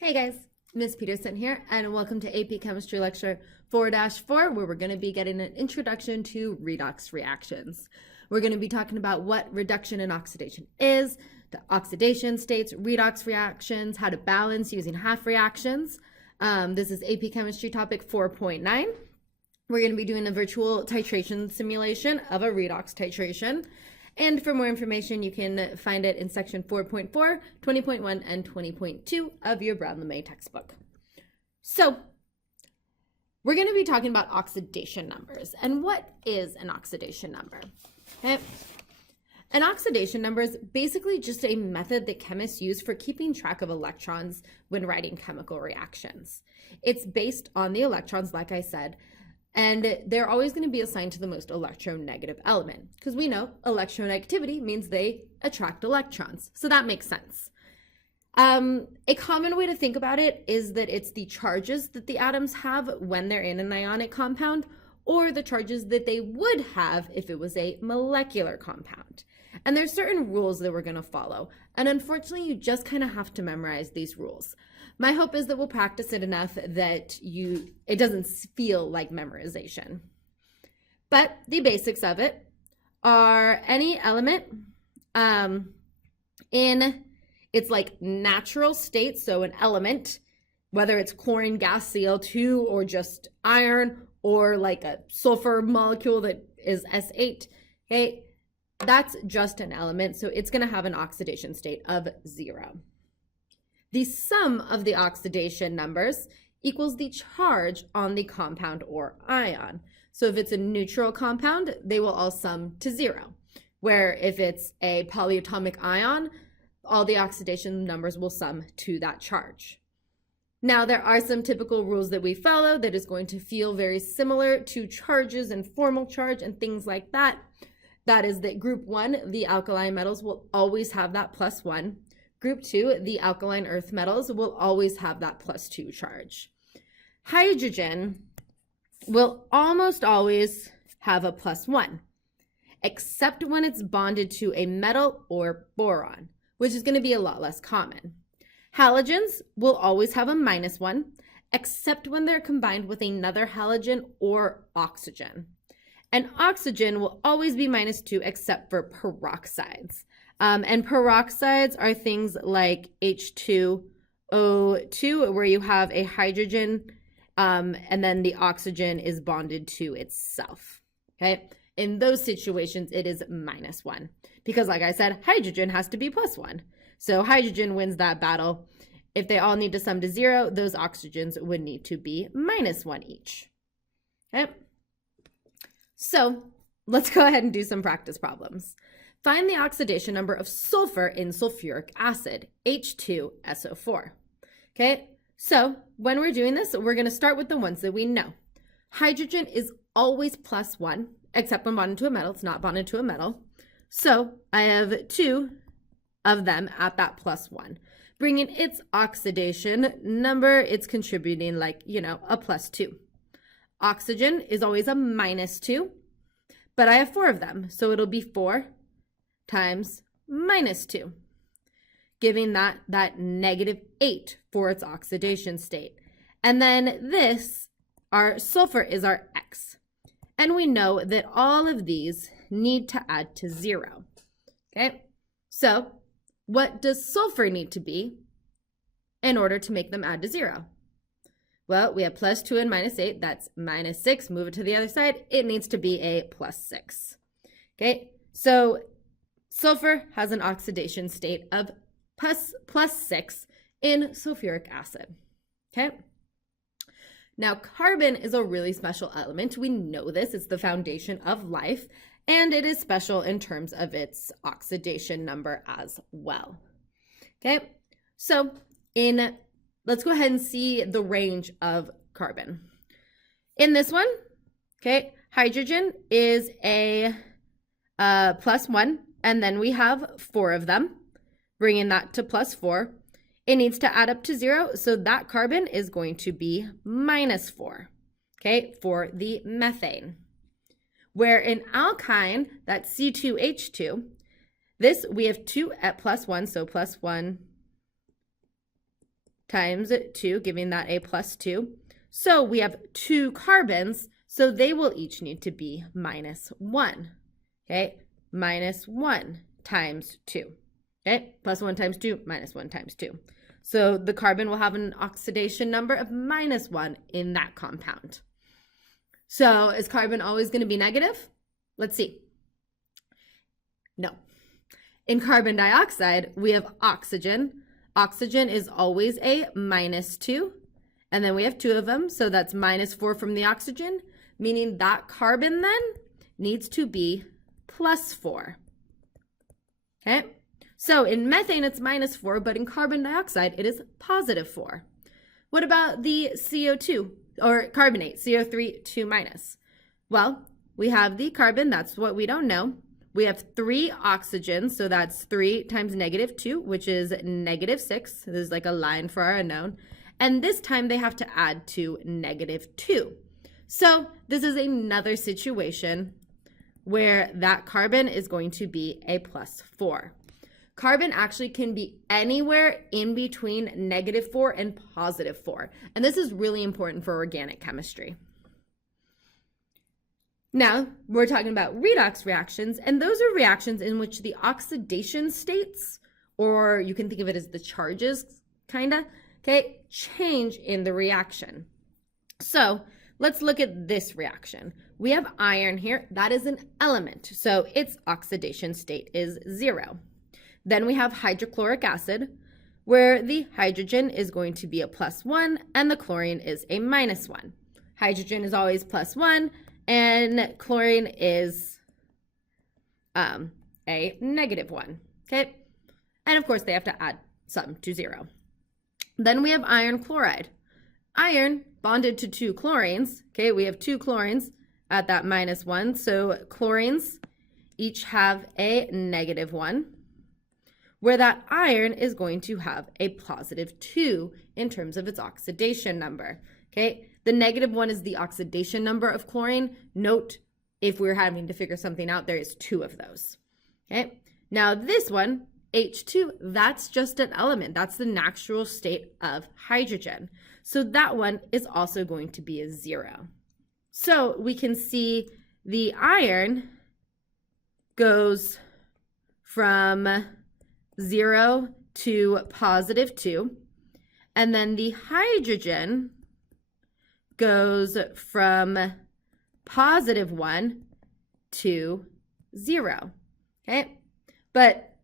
Hey guys, Ms. Peterson here, and welcome to AP Chemistry Lecture 4-4, where we're going to be getting an introduction to redox reactions. We're going to be talking about what reduction and oxidation is, the oxidation states, redox reactions, how to balance using half reactions. This is AP Chemistry topic 4.9. We're going to be doing a virtual titration simulation of a redox titration. And for more information, you can find it in section 4.4, 20.1, and 20.2 of your Brown-LeMay textbook. So we're going to be talking about oxidation numbers. And what is an oxidation number? Okay. An oxidation number is basically just a method that chemists use for keeping track of electrons when writing chemical reactions. It's based on the electrons, like I said, and they're always going to be assigned to the most electronegative element because we know electronegativity means they attract electrons. So that makes sense. A common way to think about it is that it's the charges that the atoms have when they're in an ionic compound or the charges that they would have if it was a molecular compound. And there's certain rules that we're going to follow. And unfortunately, you just kind of have to memorize these rules. My hope is that we'll practice it enough that it doesn't feel like memorization. But the basics of it are any element in its like natural state, so an element, whether it's chlorine gas Cl2 or just iron or like a sulfur molecule that is S8, okay, that's just an element, so it's going to have an oxidation state of 0. The sum of the oxidation numbers equals the charge on the compound or ion. So if it's a neutral compound, they will all sum to 0. Where if it's a polyatomic ion, all the oxidation numbers will sum to that charge. Now, there are some typical rules that we follow that is going to feel very similar to charges and formal charge and things like that. That is that group 1, the alkali metals, will always have that +1. Group 2, the alkaline earth metals, will always have that +2 charge. Hydrogen will almost always have a +1, except when it's bonded to a metal or boron, which is going to be a lot less common. Halogens will always have a -1, except when they're combined with another halogen or oxygen. And oxygen will always be -2 except for peroxides. And peroxides are things like H2O2, where you have a hydrogen and then the oxygen is bonded to itself. Okay. In those situations, it is -1 because, like I said, hydrogen has to be +1. So hydrogen wins that battle. If they all need to sum to 0, those oxygens would need to be -1 each. Okay. So let's go ahead and do some practice problems. Find the oxidation number of sulfur in sulfuric acid, H2SO4. Okay, so when we're doing this, we're going to start with the ones that we know. Hydrogen is always +1, except when bonded to a metal. It's not bonded to a metal. So I have 2 of them at that +1. Bringing its oxidation number, it's contributing like, a +2. Oxygen is always a -2, but I have 4 of them. So it'll be 4 times -2, giving that -8 for its oxidation state. And then our sulfur is our X. And we know that all of these need to add to 0. Okay, so what does sulfur need to be in order to make them add to 0? Well, we have +2 and -8. That's -6. Move it to the other side. It needs to be a +6. Okay, so sulfur has an oxidation state of +6 in sulfuric acid. Okay. Now, carbon is a really special element. We know this. It's the foundation of life, and it is special in terms of its oxidation number as well. Okay. So let's go ahead and see the range of carbon. In this one, okay, hydrogen is a +1. And then we have 4 of them, bringing that to +4. It needs to add up to 0, so that carbon is going to be -4, okay, for the methane. Where in alkyne, that's C2H2, we have 2 at +1, so +1 times 2, giving that a plus 2. So we have 2 carbons, so they will each need to be minus 1. Okay, minus 1 times 2. Okay, plus 1 times 2, minus 1 times 2. So the carbon will have an oxidation number of minus 1 in that compound. So is carbon always going to be negative? Let's see. No. In carbon dioxide, we have oxygen. Oxygen is always a minus 2. And then we have 2 of them, so that's minus 4 from the oxygen, meaning that carbon then needs to be plus 4. Okay? So in methane, it's minus 4, but in carbon dioxide, it is positive 4. What about the CO2 or carbonate, CO3, 2 minus? Well, we have the carbon, that's what we don't know. We have 3 oxygens, so that's 3 times negative 2, which is negative 6. This is like a line for our unknown. And this time they have to add to negative 2. So this is another situation where that carbon is going to be a plus 4. Carbon actually can be anywhere in between negative 4 and positive 4. And this is really important for organic chemistry. Now, we're talking about redox reactions, and those are reactions in which the oxidation states, or you can think of it as the charges, kinda, okay, change in the reaction. So let's look at this reaction. We have iron here. That is an element, so its oxidation state is 0. Then we have hydrochloric acid, where the hydrogen is going to be a plus 1 and the chlorine is a minus 1. Hydrogen is always plus 1 and chlorine is a negative 1. Okay, and of course they have to add some to 0. Then we have iron chloride. Iron bonded to 2 chlorines. Okay, we have 2 chlorines at that minus 1. So chlorines each have a negative 1, where that iron is going to have a positive 2 in terms of its oxidation number. Okay, the negative 1 is the oxidation number of chlorine. Note, if we're having to figure something out, there is 2 of those. Okay, now this one, H2, that's just an element. That's the natural state of hydrogen. So that one is also going to be a 0. So we can see the iron goes from 0 to positive 2, and then the hydrogen goes from positive 1 to 0. Okay, but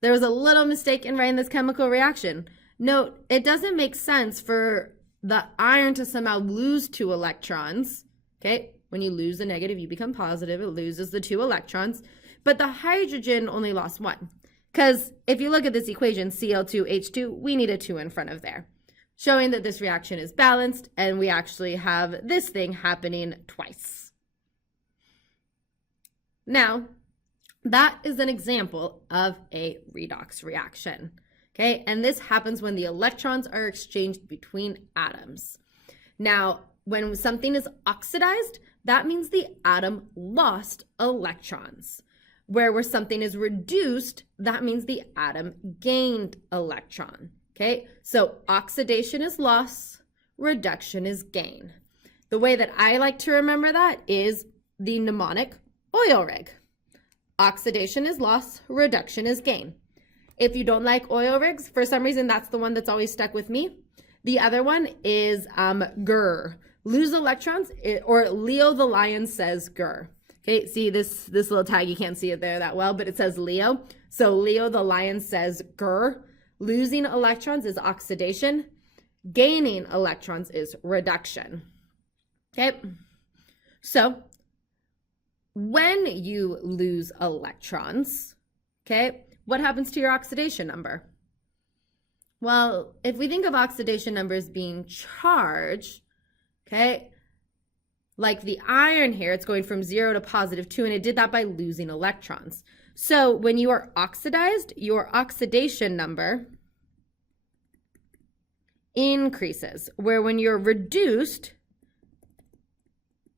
there was a little mistake in writing this chemical reaction. Note, it doesn't make sense for the iron to somehow lose 2 electrons. Okay, when you lose a negative, you become positive. It loses the 2 electrons, but the hydrogen only lost 1. Because if you look at this equation, Cl2H2, we need a 2 in front of there, showing that this reaction is balanced and we actually have this thing happening twice. Now, that is an example of a redox reaction, okay? And this happens when the electrons are exchanged between atoms. Now, when something is oxidized, that means the atom lost electrons. Where something is reduced, that means the atom gained electron, okay? So oxidation is loss, reduction is gain. The way that I like to remember that is the mnemonic oil rig. Oxidation is loss, reduction is gain. If you don't like oil rigs, for some reason, that's the one that's always stuck with me. The other one is GR. Lose electrons, or Leo the lion says GR. Okay, see this little tag, you can't see it there that well, but it says Leo. So Leo the lion says GR. Losing electrons is oxidation. Gaining electrons is reduction. Okay, so when you lose electrons, okay, what happens to your oxidation number? Well, if we think of oxidation numbers being charged, okay, like the iron here, it's going from 0 to positive 2, and it did that by losing electrons. So when you are oxidized, your oxidation number increases, where when you're reduced,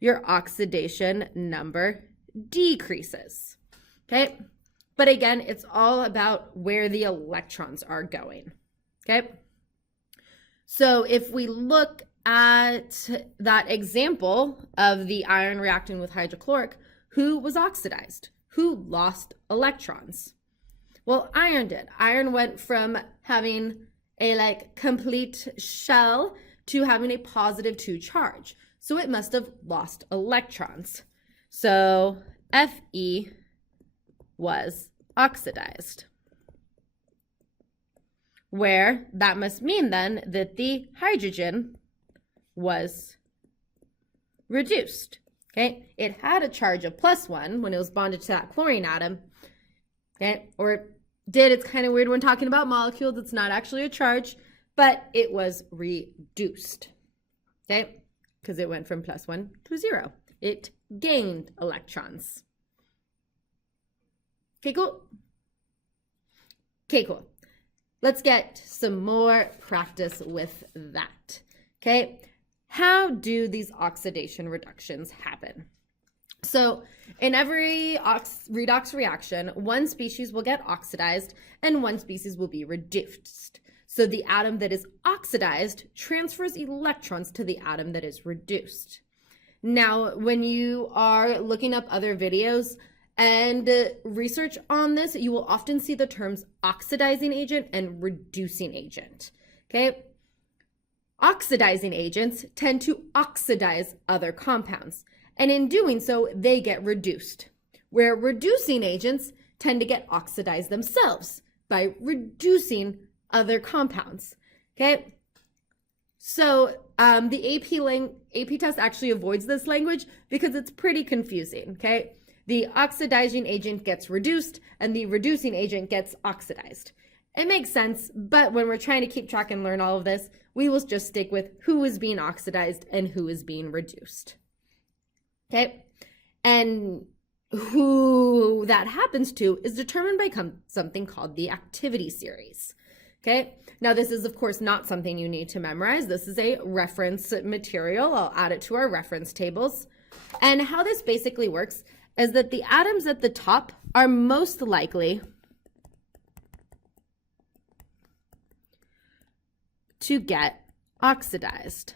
your oxidation number decreases. Okay, but again, it's all about where the electrons are going. Okay, So if we look at that example of the iron reacting with hydrochloric, who was oxidized? Who lost electrons? Well, iron did. Iron went from having a complete shell to having a positive 2 charge. So it must have lost electrons. So Fe was oxidized. Where that must mean then that the hydrogen was reduced. Okay, it had a charge of +1 when it was bonded to that chlorine atom. Okay, or it did. It's kind of weird when talking about molecules. It's not actually a charge, but it was reduced. Okay, because it went from +1 to 0. It gained electrons. Okay, cool. Okay, cool. Let's get some more practice with that. Okay, how do these oxidation reductions happen? So in every redox reaction, one species will get oxidized and one species will be reduced. So the atom that is oxidized transfers electrons to the atom that is reduced. Now, when you are looking up other videos and research on this, you will often see the terms oxidizing agent and reducing agent. Okay? Oxidizing agents tend to oxidize other compounds, and in doing so, they get reduced, where reducing agents tend to get oxidized themselves by reducing other compounds. Okay? So the AP test actually avoids this language because it's pretty confusing. Okay? The oxidizing agent gets reduced and the reducing agent gets oxidized. It makes sense, but when we're trying to keep track and learn all of this, we will just stick with who is being oxidized and who is being reduced. Okay? And who that happens to is determined by something called the activity series. Okay? Now, this is, of course, not something you need to memorize. This is a reference material. I'll add it to our reference tables. And how this basically works is that the atoms at the top are most likely to get oxidized.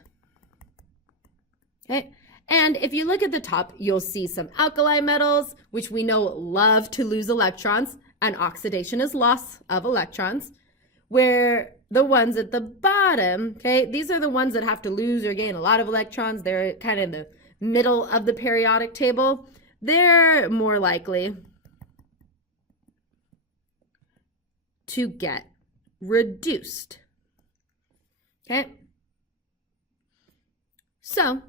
Okay? And if you look at the top, you'll see some alkali metals, which we know love to lose electrons, and oxidation is loss of electrons, where the ones at the bottom, okay, these are the ones that have to lose or gain a lot of electrons. They're kind of in the middle of the periodic table. They're more likely to get reduced. Okay? So,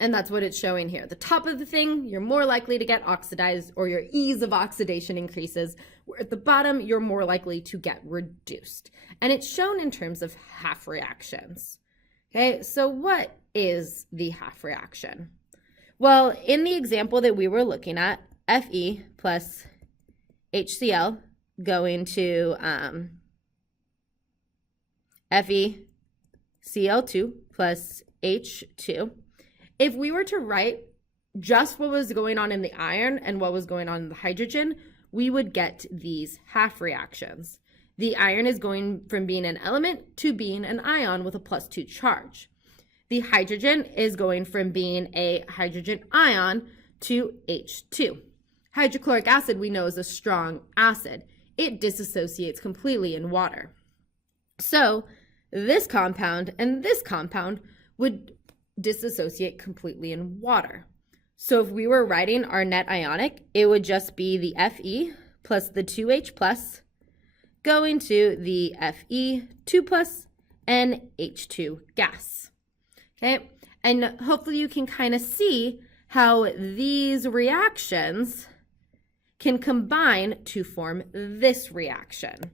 and that's what it's showing here. The top of the thing, you're more likely to get oxidized, or your ease of oxidation increases, where at the bottom, you're more likely to get reduced. And it's shown in terms of half reactions. Okay, so what is the half reaction? Well, in the example that we were looking at, Fe plus HCl going to FeCl2 plus H2. If we were to write just what was going on in the iron and what was going on in the hydrogen, we would get these half reactions. The iron is going from being an element to being an ion with a +2 charge. The hydrogen is going from being a hydrogen ion to H2. Hydrochloric acid, we know, is a strong acid. It dissociates completely in water. So this compound and this compound would dissociate completely in water. So if we were writing our net ionic, it would just be the Fe plus the 2H plus going to the Fe2 plus and H2 gas. Okay, and hopefully you can kind of see how these reactions can combine to form this reaction.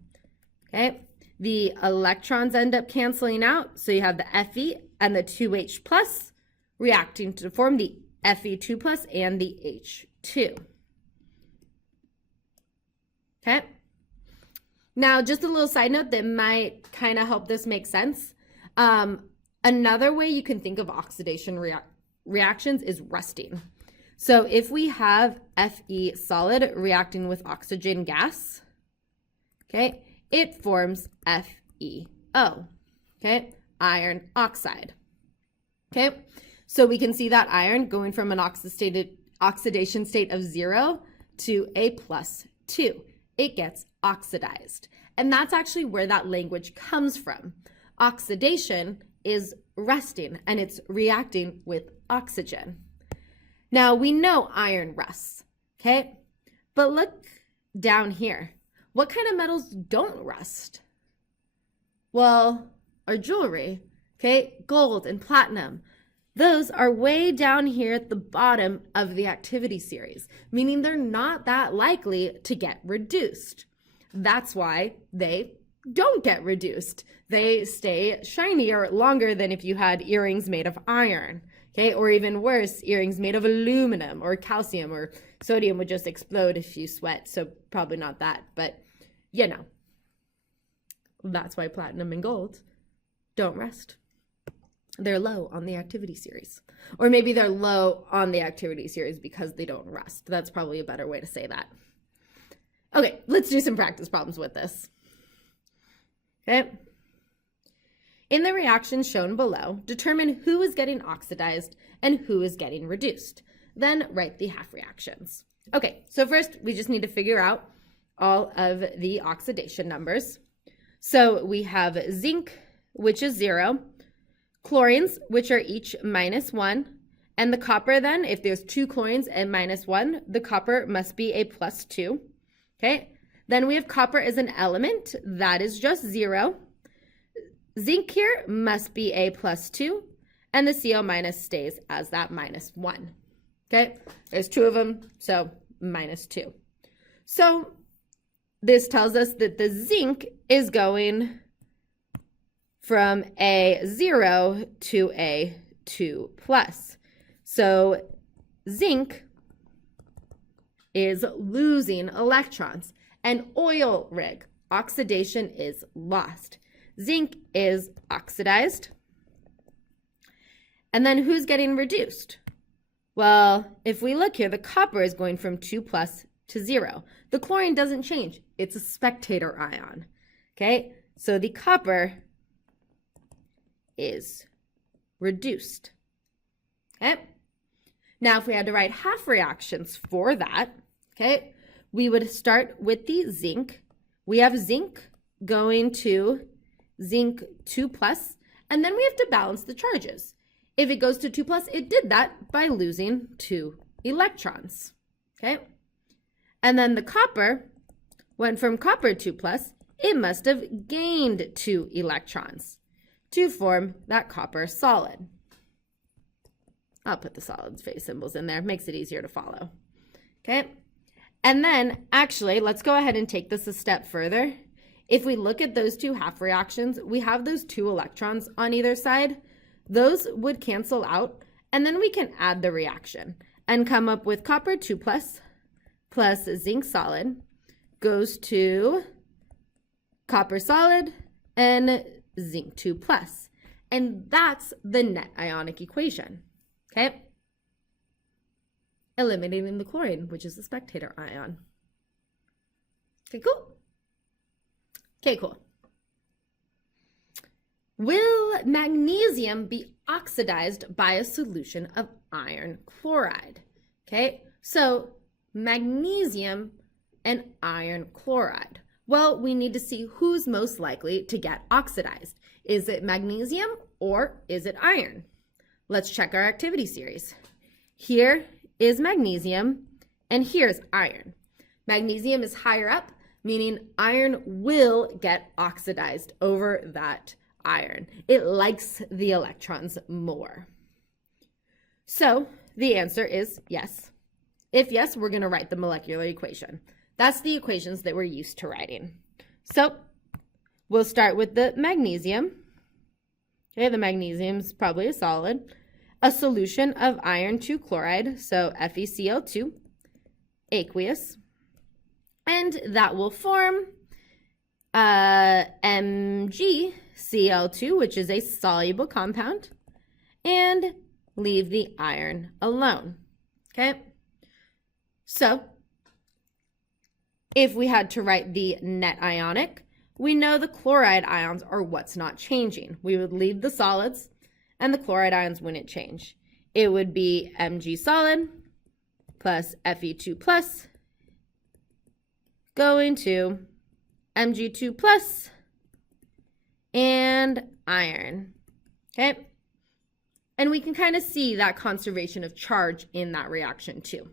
Okay, the electrons end up canceling out, so you have the Fe and the 2H plus reacting to form the Fe2 plus and the H2. Okay, now just a little side note that might kind of help this make sense. Another way you can think of oxidation reactions is rusting. So if we have Fe solid reacting with oxygen gas, okay, it forms FeO. Okay, iron oxide. Okay, so we can see that iron going from an oxidation state of 0 to a +2. It gets oxidized. And that's actually where that language comes from. Oxidation is rusting, and it's reacting with oxygen. Now, we know iron rusts, okay? But look down here. What kind of metals don't rust? Well, our jewelry, okay? Gold and platinum. Those are way down here at the bottom of the activity series, meaning they're not that likely to get reduced. That's why they don't get reduced. They stay shinier longer than if you had earrings made of iron, okay? Or even worse, earrings made of aluminum or calcium, or sodium would just explode if you sweat, so probably not that, but you know. That's why platinum and gold don't rust. They're low on the activity series. Or maybe they're low on the activity series because they don't rust. That's probably a better way to say that. Okay, let's do some practice problems with this. Okay. In the reactions shown below, determine who is getting oxidized and who is getting reduced. Then write the half reactions. Okay, so first we just need to figure out all of the oxidation numbers. So we have zinc, which is 0, chlorines, which are each -1, and the copper then, if there's 2 chlorines and -1, the copper must be a +2. Okay, then we have copper as an element, that is just 0. Zinc here must be a +2, and the CO- stays as that -1. Okay, there's 2 of them, so -2. So this tells us that the zinc is going from a 0 to a 2+. So zinc is losing electrons. An oil rig, oxidation is lost. Zinc is oxidized. And then who's getting reduced? Well, if we look here, the copper is going from 2+ to 0. The chlorine doesn't change. It's a spectator ion. Okay, so the copper is reduced. Okay, now if we had to write half reactions for that, okay, we would start with the zinc. We have zinc going to zinc 2+, and then we have to balance the charges. If it goes to 2+, it did that by losing 2 electrons. Okay, and then the copper went from copper 2+, it must have gained 2 electrons to form that copper solid. I'll put the solid phase symbols in there, makes it easier to follow. Okay, and then actually, let's go ahead and take this a step further. If we look at those 2 half reactions, we have those 2 electrons on either side. Those would cancel out, and then we can add the reaction and come up with copper 2+ plus zinc solid goes to copper solid and zinc 2+. And that's the net ionic equation. Okay? Eliminating the chlorine, which is the spectator ion. Okay, cool. Okay, cool. Will magnesium be oxidized by a solution of iron chloride? Okay, so magnesium and iron chloride. Well, we need to see who's most likely to get oxidized. Is it magnesium or is it iron? Let's check our activity series. Here is magnesium and here's iron. Magnesium is higher up, meaning iron will get oxidized over that iron. It likes the electrons more. So the answer is yes. If yes, we're going to write the molecular equation. That's the equations that we're used to writing. So we'll start with the magnesium. Okay, the magnesium is probably a solid. A solution of iron 2 chloride, so FeCl2, aqueous. And that will form MgCl2, which is a soluble compound, and leave the iron alone. Okay? So if we had to write the net ionic, we know the chloride ions are what's not changing. We would leave the solids and the chloride ions wouldn't change. It would be Mg solid plus Fe2 plus going to Mg2 plus and iron, okay? And we can kind of see that conservation of charge in that reaction too.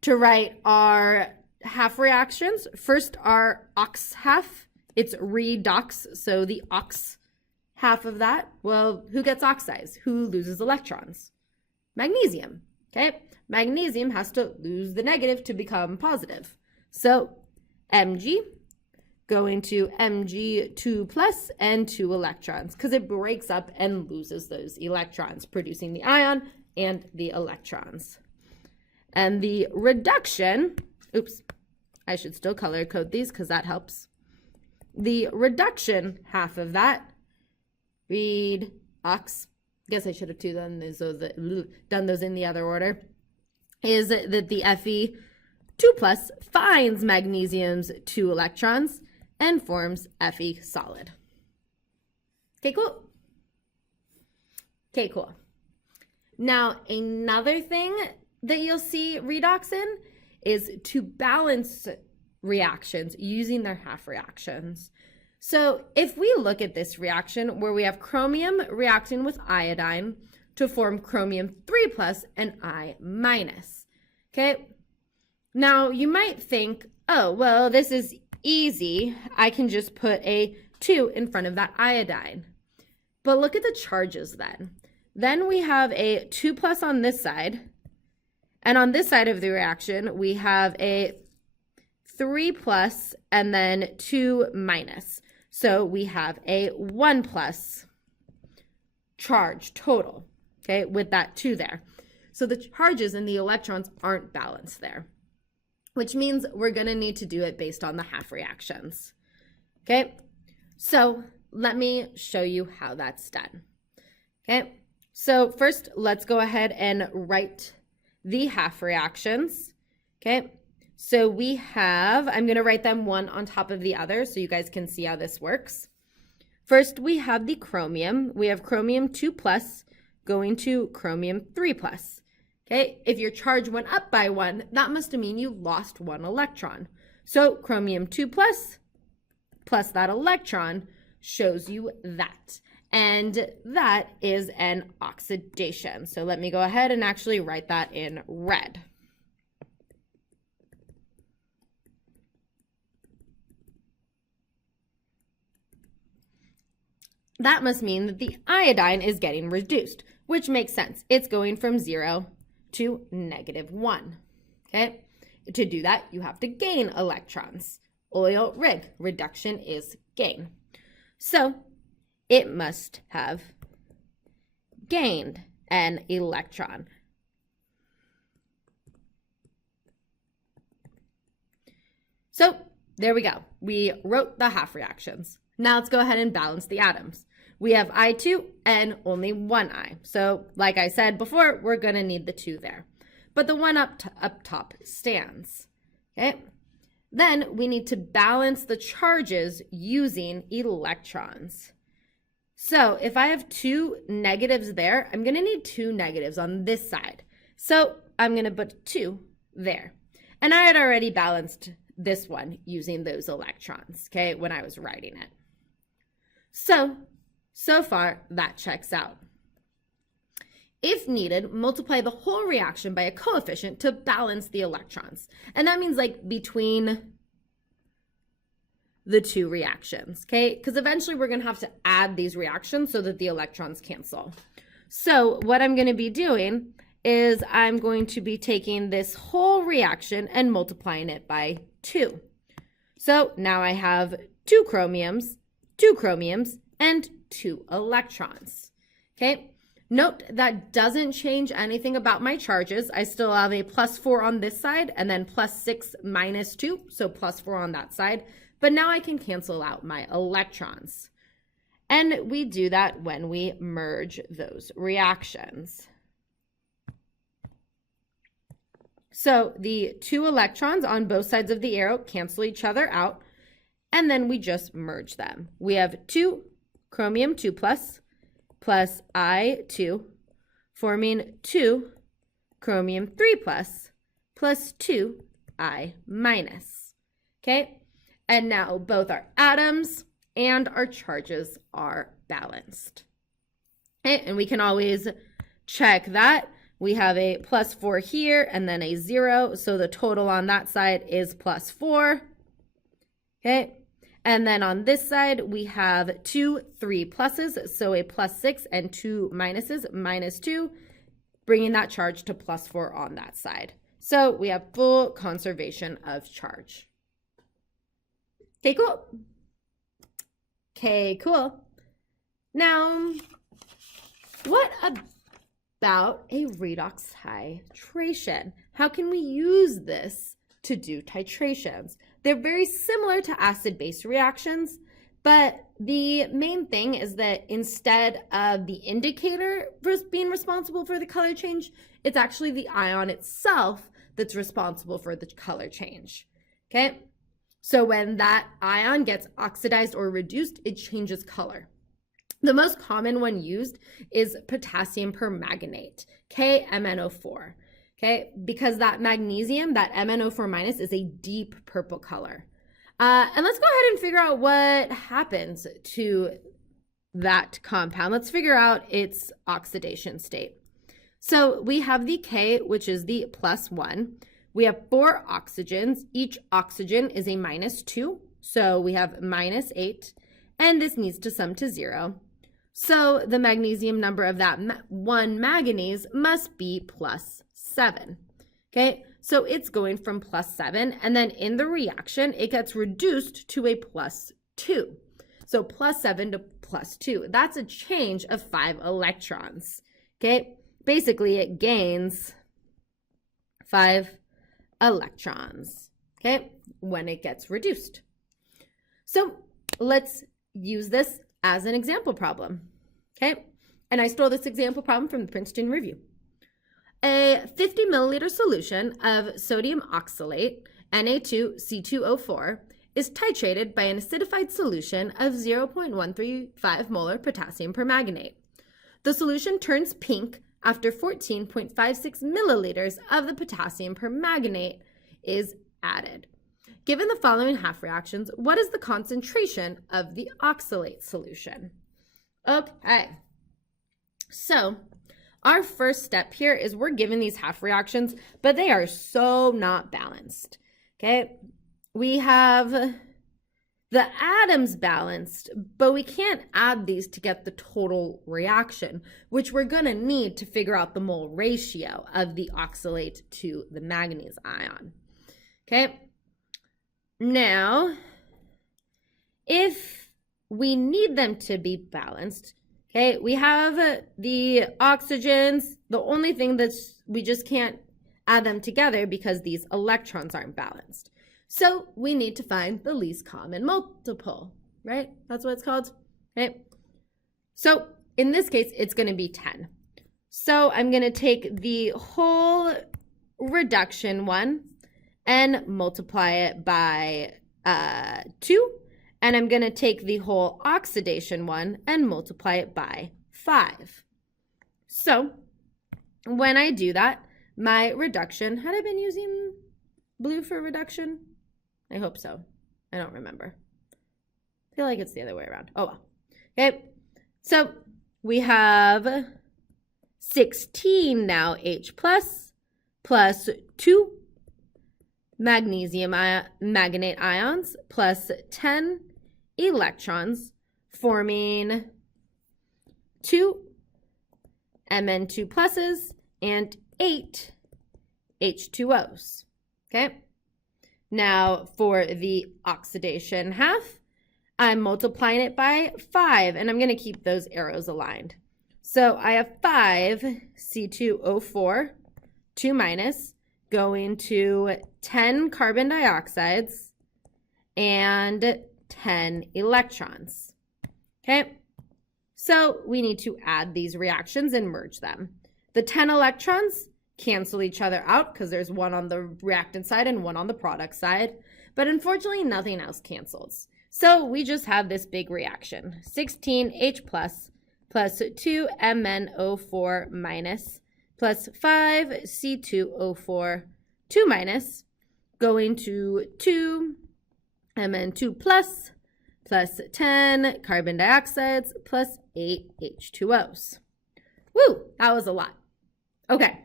To write our half reactions, first our ox half, it's redox, so the ox half of that, well, who gets oxidized? Who loses electrons? Magnesium, okay? Magnesium has to lose the negative to become positive. So Mg going to Mg2 plus and 2 electrons because it breaks up and loses those electrons, producing the ion and the electrons. And the reduction, oops, I should still color code these because that helps. The reduction half of that, redox, guess I should have done those in the other order, is that the Fe2 plus finds magnesium's 2 electrons and forms Fe solid. Okay, cool. Okay, cool. Now, another thing that you'll see redox in is to balance reactions using their half reactions. So if we look at this reaction where we have chromium reacting with iodine to form chromium 3 plus and I minus, okay? Now you might think, oh, well, this is easy. I can just put a 2 in front of that iodine. But look at the charges then. Then we have a 2 plus on this side. And on this side of the reaction, we have a 3 plus and then 2 minus. So we have a 1 plus charge total, okay, with that 2 there. So the charges and the electrons aren't balanced there, which means we're going to need to do it based on the half reactions. Okay, so let me show you how that's done. Okay, so first let's go ahead and write the half reactions. Okay, so we have, I'm going to write them one on top of the other so you guys can see how this works. First, we have the chromium. We have chromium 2 plus going to chromium 3 plus. Okay, if your charge went up by 1, that must mean you lost 1 electron. So chromium 2 plus that electron shows you that. And that is an oxidation. So let me go ahead and actually write that in red. That must mean that the iodine is getting reduced, which makes sense. It's going from 0 to -1. Okay, to do that, you have to gain electrons. Oil rig, reduction is gain. So it must have gained an electron. So there we go. We wrote the half reactions. Now let's go ahead and balance the atoms. We have I2 and only one I. So like I said before, we're going to need the 2 there. But the 1 up top stands. Okay. Then we need to balance the charges using electrons. So if I have 2 negatives there, I'm going to need 2 negatives on this side. So I'm going to put 2 there. And I had already balanced this one using those electrons, okay, when I was writing it. So far, that checks out. If needed, multiply the whole reaction by a coefficient to balance the electrons. And that means like between the 2 reactions, okay? Because eventually we're going to have to add these reactions so that the electrons cancel. So what I'm going to be doing is I'm going to be taking this whole reaction and multiplying it by 2. So now I have 2 chromiums, and 2 electrons, okay? Note that doesn't change anything about my charges. I still have a +4 on this side and then +6 minus 2, so +4 on that side. But now I can cancel out my electrons. And we do that when we merge those reactions. So the 2 electrons on both sides of the arrow cancel each other out. and then we just merge them. We have 2 chromium 2 plus I2 forming 2 chromium 3 plus 2 I minus. Okay, and now both our atoms and our charges are balanced. Okay, and we can always check that. We have a +4 here and then a 0, so the total on that side is +4. Okay, and then on this side we have 2 3 pluses, so a +6 and 2 minuses, -2, bringing that charge to +4 on that side. So we have full conservation of charge. Okay, cool. Okay, cool. Now, what about a redox titration? How can we use this to do titrations? They're very similar to acid-base reactions, but the main thing is that instead of the indicator being responsible for the color change, it's actually the ion itself that's responsible for the color change. Okay? So when that ion gets oxidized or reduced, it changes color. The most common one used is potassium permanganate, KMnO4. Okay, because that magnesium, that MnO4 minus, is a deep purple color. And let's go ahead and figure out what happens to that compound. Let's figure out its oxidation state. So we have the K, which is the +1. We have 4 oxygens. Each oxygen is a -2. So we have -8. And this needs to sum to 0. So the magnesium number of that one manganese must be +7. Okay, so it's going from +7, and then in the reaction, it gets reduced to a +2. So +7 to +2, that's a change of 5 electrons. Okay, basically it gains 5 electrons, okay, when it gets reduced. So let's use this as an example problem, okay? And I stole this example problem from the Princeton Review. A 50 milliliter solution of sodium oxalate, Na2C2O4, is titrated by an acidified solution of 0.135 molar potassium permanganate. The solution turns pink after 14.56 milliliters of the potassium permanganate is added. Given the following half reactions, what is the concentration of the oxalate solution? Okay, so our first step here is we're given these half reactions, but they are so not balanced. Okay, we have the atoms balanced, but we can't add these to get the total reaction, which we're going to need to figure out the mole ratio of the oxalate to the manganese ion. Okay. Now, if we need them to be balanced, okay, we have the oxygens. The only thing that's we just can't add them together because these electrons aren't balanced. So we need to find the least common multiple, right? That's what it's called, okay? So in this case, it's going to be 10. So I'm going to take the whole reduction one and multiply it by 2. And I'm going to take the whole oxidation one and multiply it by 5. So when I do that, my reduction, had I been using blue for reduction? I hope so. I don't remember. I feel like it's the other way around. Oh well. Okay. So we have 16 now H plus 2 magnesium manganate ions plus 10 electrons, forming 2 Mn2 pluses and 8 H2Os. Okay. Now for the oxidation half, I'm multiplying it by 5, and I'm going to keep those arrows aligned. So I have 5 C2O4, 2 minus, going to 10 carbon dioxides and 10 electrons. Okay, so we need to add these reactions and merge them. The 10 electrons cancel each other out because there's one on the reactant side and one on the product side, but unfortunately nothing else cancels. So we just have this big reaction. 16H plus 2MnO4 minus plus 5C2O4 2 minus going to 2Mn2 plus 10 carbon dioxides plus 8 H2Os. Woo, that was a lot. Okay,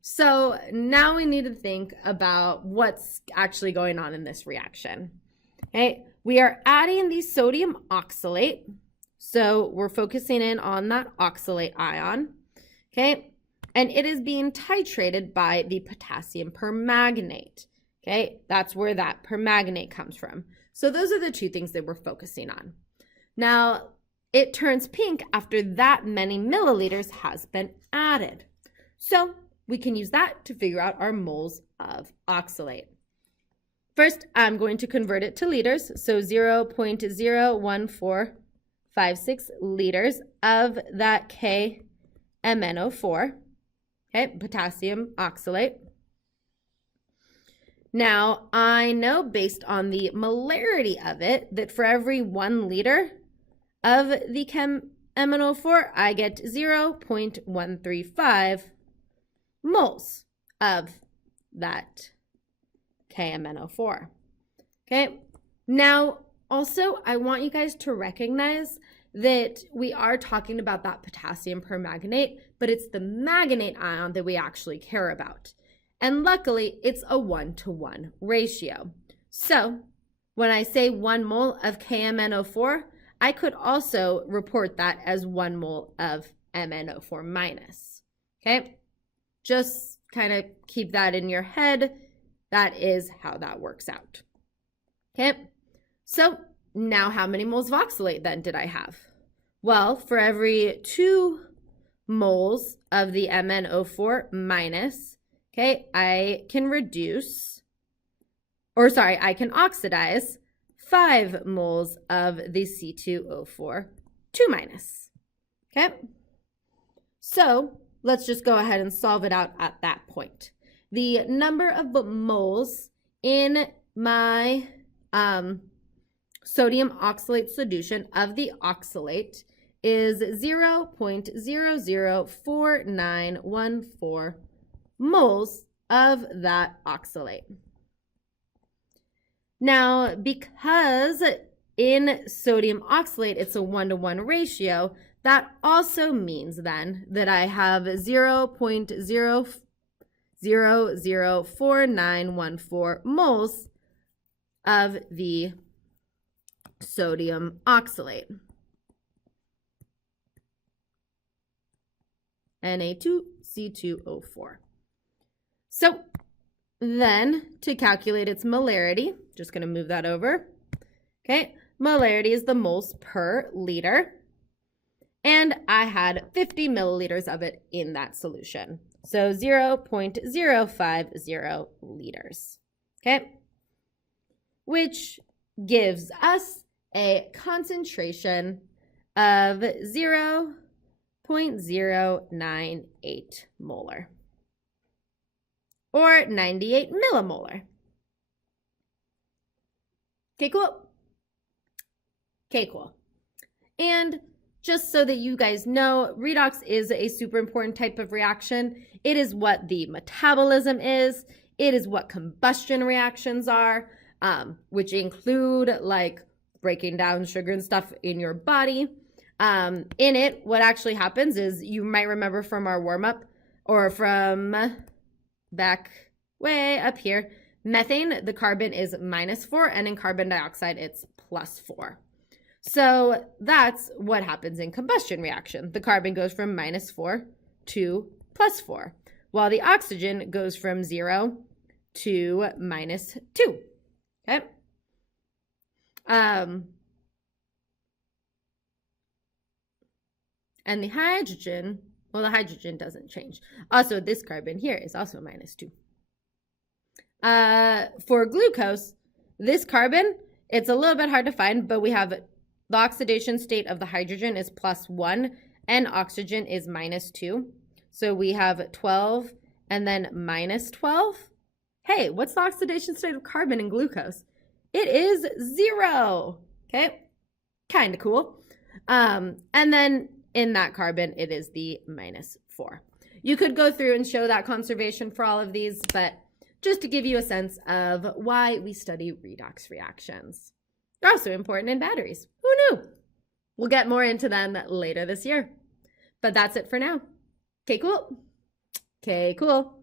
so now we need to think about what's actually going on in this reaction. Okay, we are adding the sodium oxalate. So we're focusing in on that oxalate ion. Okay, and it is being titrated by the potassium permanganate. Okay, that's where that permanganate comes from. So those are the two things that we're focusing on. Now, it turns pink after that many milliliters has been added. So we can use that to figure out our moles of oxalate. First, I'm going to convert it to liters. So 0.01456 liters of that KMnO4, okay, potassium oxalate. Now, I know based on the molarity of it that for every 1 liter of the KMnO4, I get 0.135 moles of that KMnO4. Okay, now also I want you guys to recognize that we are talking about that potassium permanganate, but it's the manganate ion that we actually care about. And luckily, it's a 1-to-1 ratio. So when I say 1 mole of KMnO4, I could also report that as 1 mole of MnO4 minus. Okay, just kind of keep that in your head. That is how that works out. Okay, so now how many moles of oxalate then did I have? Well, for every 2 moles of the MnO4 minus, okay, I can oxidize 5 moles of the C2O4 2 minus. Okay, so let's just go ahead and solve it out at that point. The number of moles in my sodium oxalate solution of the oxalate is 0.004914 moles of that oxalate. Now, because in sodium oxalate it's a 1-to-1 ratio, that also means then that I have 0.004914 moles of the sodium oxalate. Na2C2O4. So then to calculate its molarity, just going to move that over. Okay, molarity is the moles per liter. And I had 50 milliliters of it in that solution. So 0.050 liters. Okay, which gives us a concentration of 0.098 molar, or 98 millimolar. Okay, cool. Okay, cool. And just so that you guys know, redox is a super important type of reaction. It is what the metabolism is. It is what combustion reactions are, which include like breaking down sugar and stuff in your body. In it, what actually happens is, you might remember from our warm-up or from back way up here, methane, the carbon is -4, and in carbon dioxide, it's +4. So that's what happens in combustion reaction. The carbon goes from -4 to +4, while the oxygen goes from 0 to -2. Okay. And the hydrogen, well, the hydrogen doesn't change. Also, this carbon here is also -2. For glucose, this carbon, it's a little bit hard to find, but we have the oxidation state of the hydrogen is +1 and oxygen is -2. So we have 12 and then -12. Hey, what's the oxidation state of carbon in glucose? It is 0. Okay, kind of cool. And then in that carbon, it is the -4. You could go through and show that conservation for all of these, but just to give you a sense of why we study redox reactions. They're also important in batteries. Who knew? We'll get more into them later this year. But that's it for now. Okay, cool. Okay, cool.